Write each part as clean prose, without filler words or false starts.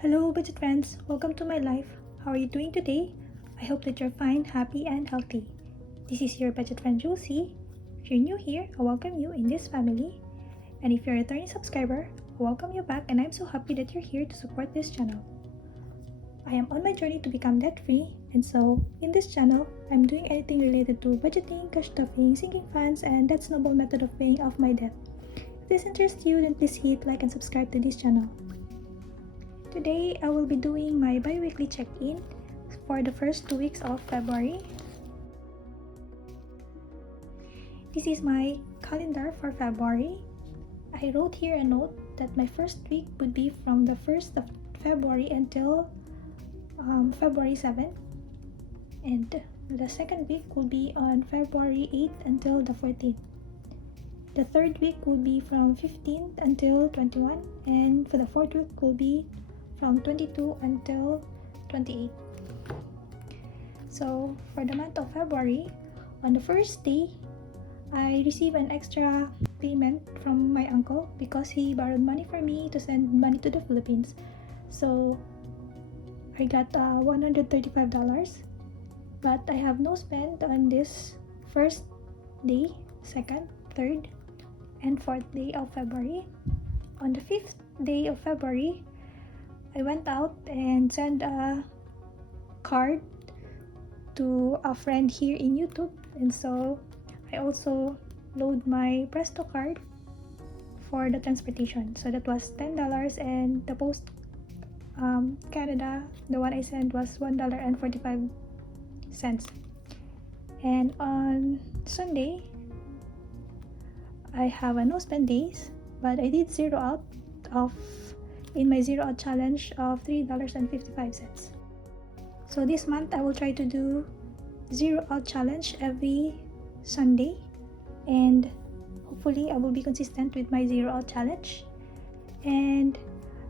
Hello budget friends, welcome to my life. How are you doing today? I hope that you're fine, happy and healthy. This is your budget friend Josie. If you're new here, I welcome you in this family. And if you're a returning subscriber, I welcome you back and I'm so happy that you're here to support this channel. I am on my journey to become debt free, and so in this channel, I'm doing anything related to budgeting, cash stuffing, sinking funds, and that snowball method of paying off my debt. If this interests you, then please hit like and subscribe to this channel. Today, I will be doing my bi-weekly check-in for the first 2 weeks of February. This is my calendar for February. I wrote here a note that my first week would be from the 1st of February until February 7th, and the second week will be on February 8th until the 14th. The third week will be from 15th until 21, and for the fourth week will be from 22 until 28. So for the month of February, on the first day, I received an extra payment from my uncle because he borrowed money for me to send money to the Philippines. So I got $135, but I have no spend on this first day, second, third, and fourth day of February. On the fifth day of February, I went out and sent a card to a friend here in YouTube, and so I also load my Presto card for the transportation. So that was $10, and the Post Canada, the one I sent was $1.45. And on Sunday, I have a no spend days, but I did zero out of in my zero out challenge of $3.55. So this month I will try to do zero out challenge every Sunday, and hopefully I will be consistent with my zero out challenge. And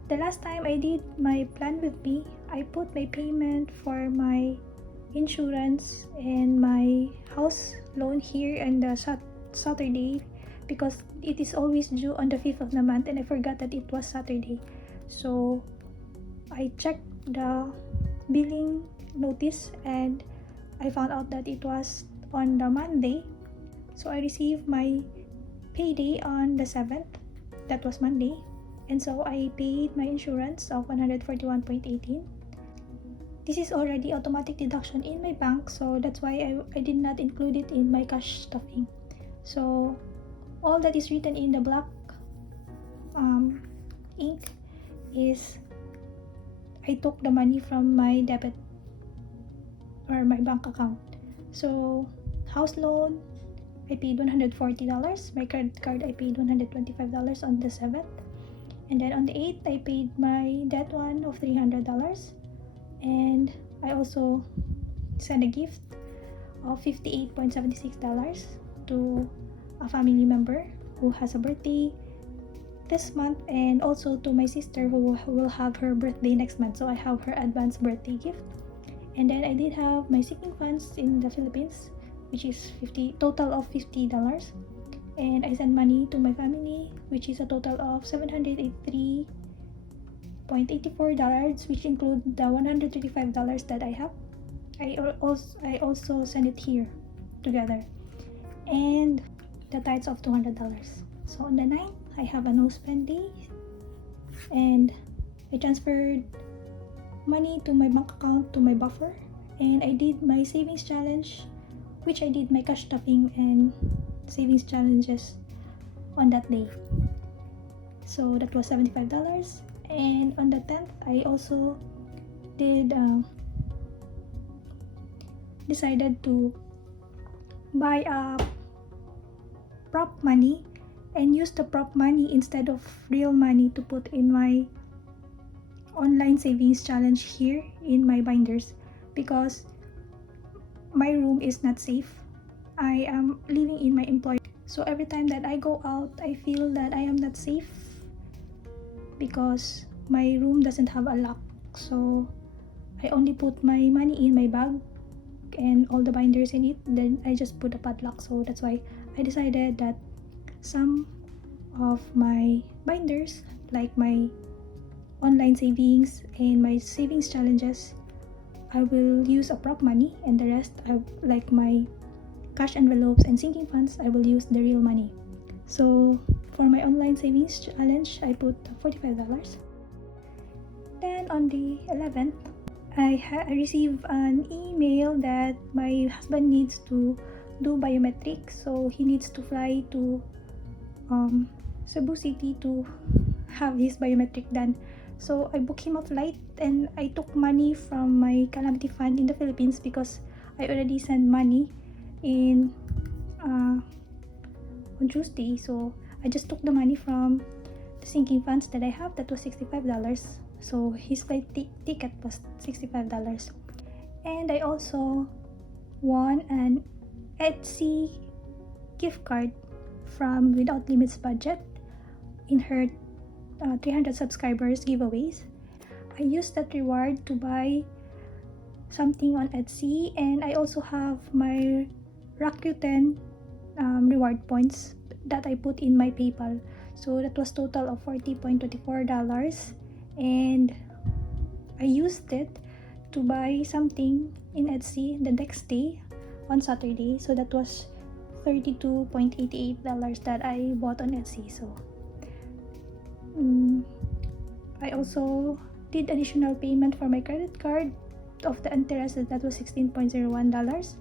the last time I did my plan with me, I put my payment for my insurance and my house loan here on the Saturday, because it is always due on the 5th of the month and I forgot that it was Saturday. So I checked the billing notice and I found out that it was on the Monday. So I received my payday on the 7th, that was Monday, and so I paid my insurance of $141.18. This is already automatic deduction in my bank, so that's why I did not include it in my cash stuffing. So all that is written in the black ink is I took the money from my debit or my bank account. So house loan, I paid $140. My credit card, I paid $125 on the 7th. And then on the 8th, I paid my debt one of $300. And I also sent a gift of $58.76 to a family member who has a birthday this month, and also to my sister who will have her birthday next month. So I have her advance birthday gift. And then I did have my sinking funds in the Philippines, which is total of $50. And I sent money to my family, which is a total of $783.84, which include the $135 that I have. I also send it here together, and the tithes of $200. So on the 9th, I have a no spend day, and I transferred money to my bank account to my buffer, and I did my savings challenge, which I did my cash stuffing and savings challenges on that day. So that was $75. And on the 10th, I also did decided to buy a prop money and use the prop money instead of real money to put in my online savings challenge here in my binders, because my room is not safe. I am living in my employer, so every time that I go out, I feel that I am not safe because my room doesn't have a lock. So I only put my money in my bag and all the binders in it, then I just put a padlock. So that's why I decided that some of my binders, like my online savings and my savings challenges, I will use a prop money, and the rest, like my cash envelopes and sinking funds, I will use the real money. So for my online savings challenge, I put $45. Then on the 11th, I received an email that my husband needs to do biometrics, so he needs to fly to Cebu City to have his biometric done. So I booked him a flight, and I took money from my calamity fund in the Philippines because I already sent money in on Tuesday. So I just took the money from the sinking funds that I have. That was $65. So his flight ticket was $65. And I also won an Etsy gift card from Without Limits Budget in her 300 subscribers giveaways. I used that reward to buy something on Etsy, and I also have my Rakuten reward points that I put in my PayPal. So that was total of $40.24, and I used it to buy something in Etsy the next day on Saturday. So that was $32.88 that I bought on Etsy. So I also did additional payment for my credit card of the interest, that was $16.01.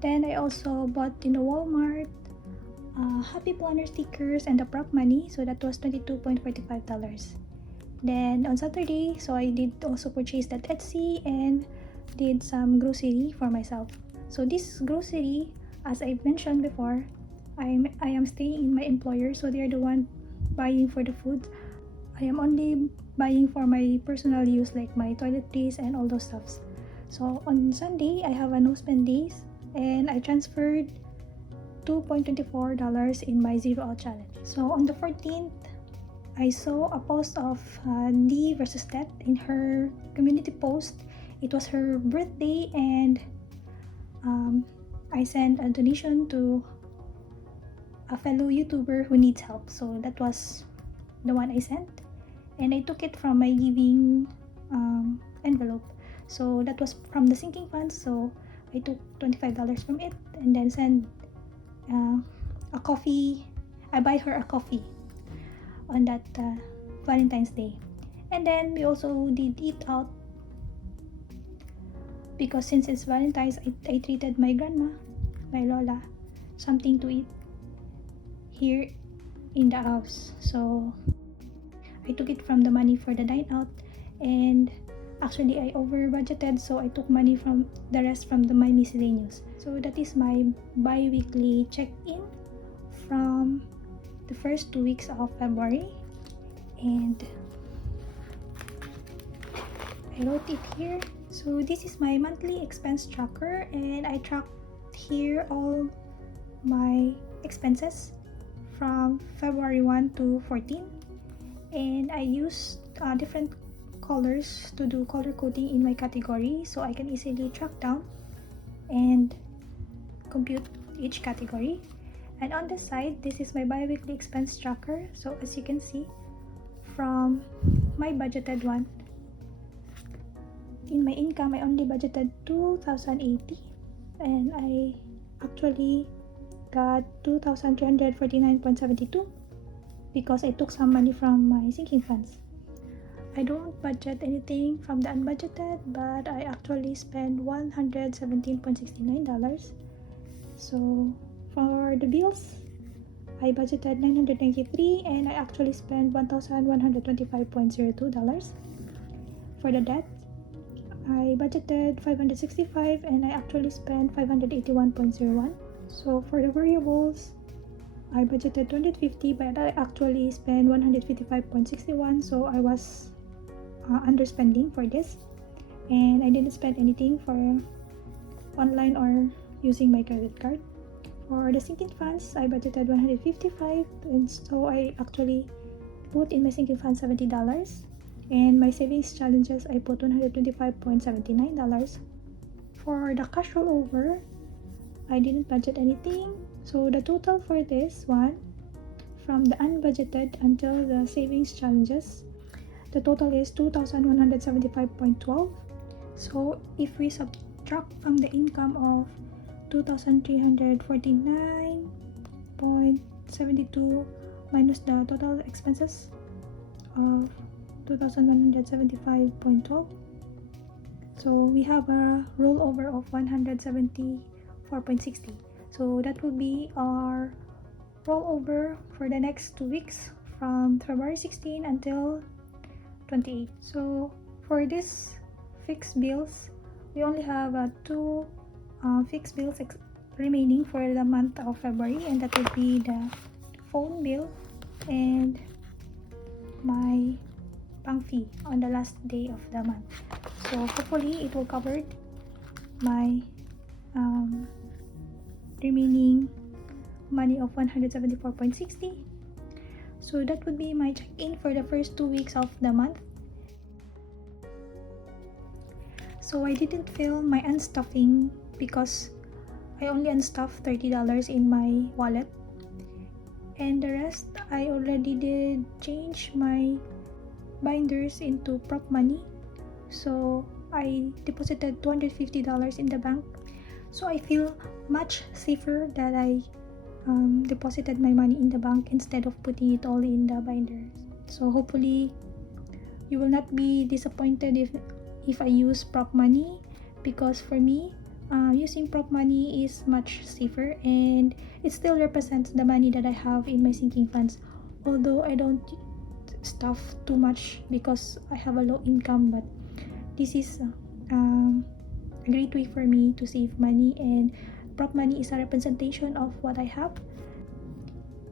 Then I also bought in the Walmart Happy Planner stickers and the prop money, so that was $22.45. Then on Saturday, so I did also purchase that Etsy and did some grocery for myself. So this grocery, as I've mentioned before, I am staying in my employer, so they're the one buying for the food. I am only buying for my personal use, like my toiletries and all those stuffs. So on Sunday, I have a no spend days, and I transferred $2.24 in my zero out challenge. So on the 14th, I saw a post of D versus Death in her community post. It was her birthday, and I sent a donation to a fellow YouTuber who needs help. So that was the one I sent, and I took it from my giving envelope. So that was from the sinking funds. So I took $25 from it and then sent a coffee. I buy her a coffee on that Valentine's Day. And then we also did eat out, because since it's Valentine's, I treated my grandma, my Lola, something to eat here in the house. So I took it from the money for the dine out, and actually I over budgeted, so I took money from the rest from my miscellaneous. So that is my bi-weekly check-in from the first 2 weeks of February, and I wrote it here. So this is my monthly expense tracker, and I tracked here all my expenses from February 1 to 14, and I used different colors to do color coding in my category, so I can easily track down and compute each category. And on the side, this is my bi-weekly expense tracker. So as you can see, from my budgeted one, in my income, I only budgeted $2,080, and I actually got $2,349.72 because I took some money from my sinking funds. I don't budget anything from the unbudgeted, but I actually spent $117.69. So for the bills, I budgeted $993, and I actually spent $1,125.02. For the debt, I budgeted $565, and I actually spent $581.01. So for the variables, I budgeted $250, but I actually spent $155.61, so I was underspending for this, and I didn't spend anything for online or using my credit card. For the sinking funds, I budgeted $155, and so I actually put in my sinking fund $70, and my savings challenges I put $125.79. For the cash rollover, I didn't budget anything, so the total for this one, from the unbudgeted until the savings challenges, the total is 2,175.12. So if we subtract from the income of 2,349.72 minus the total expenses of 2,175.12, so we have a rollover of 174.60. so that will be our rollover for the next 2 weeks from February 16 until 28. So for this fixed bills, we only have two fixed bills remaining for the month of February, and that would be the phone bill and my bank fee on the last day of the month. So hopefully it will cover my remaining money of 174.60. so that would be my check-in for the first 2 weeks of the month. So I didn't fill my unstuffing because I only unstuffed $30 in my wallet, and the rest I already did change my binders into prop money. So I deposited $250 in the bank, so I feel much safer that I deposited my money in the bank instead of putting it all in the binders. So hopefully you will not be disappointed if I use prop money, because for me using prop money is much safer, and it still represents the money that I have in my sinking funds, although I don't stuff too much because I have a low income. But this is a great way for me to save money, and prop money is a representation of what I have.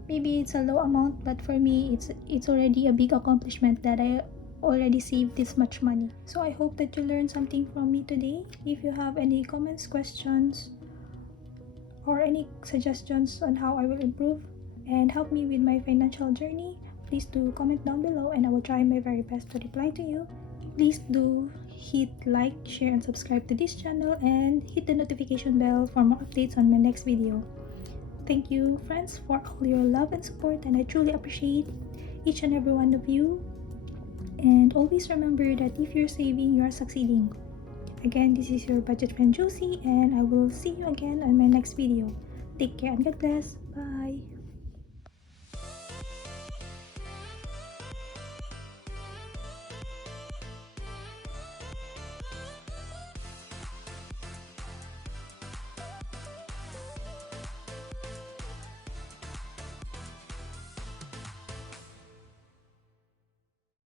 Maybe it's a low amount, but for me it's already a big accomplishment that I already saved this much money. So I hope that you learned something from me today. If you have any comments, questions, or any suggestions on how I will improve and help me with my financial journey, please do comment down below, and I will try my very best to reply to you. Please do hit like, share, and subscribe to this channel, and hit the notification bell for more updates on my next video. Thank you, friends, for all your love and support, and I truly appreciate each and every one of you. And always remember that if you're saving, you are succeeding. Again, this is your budget friend Josie, and I will see you again on my next video. Take care and God bless. Bye.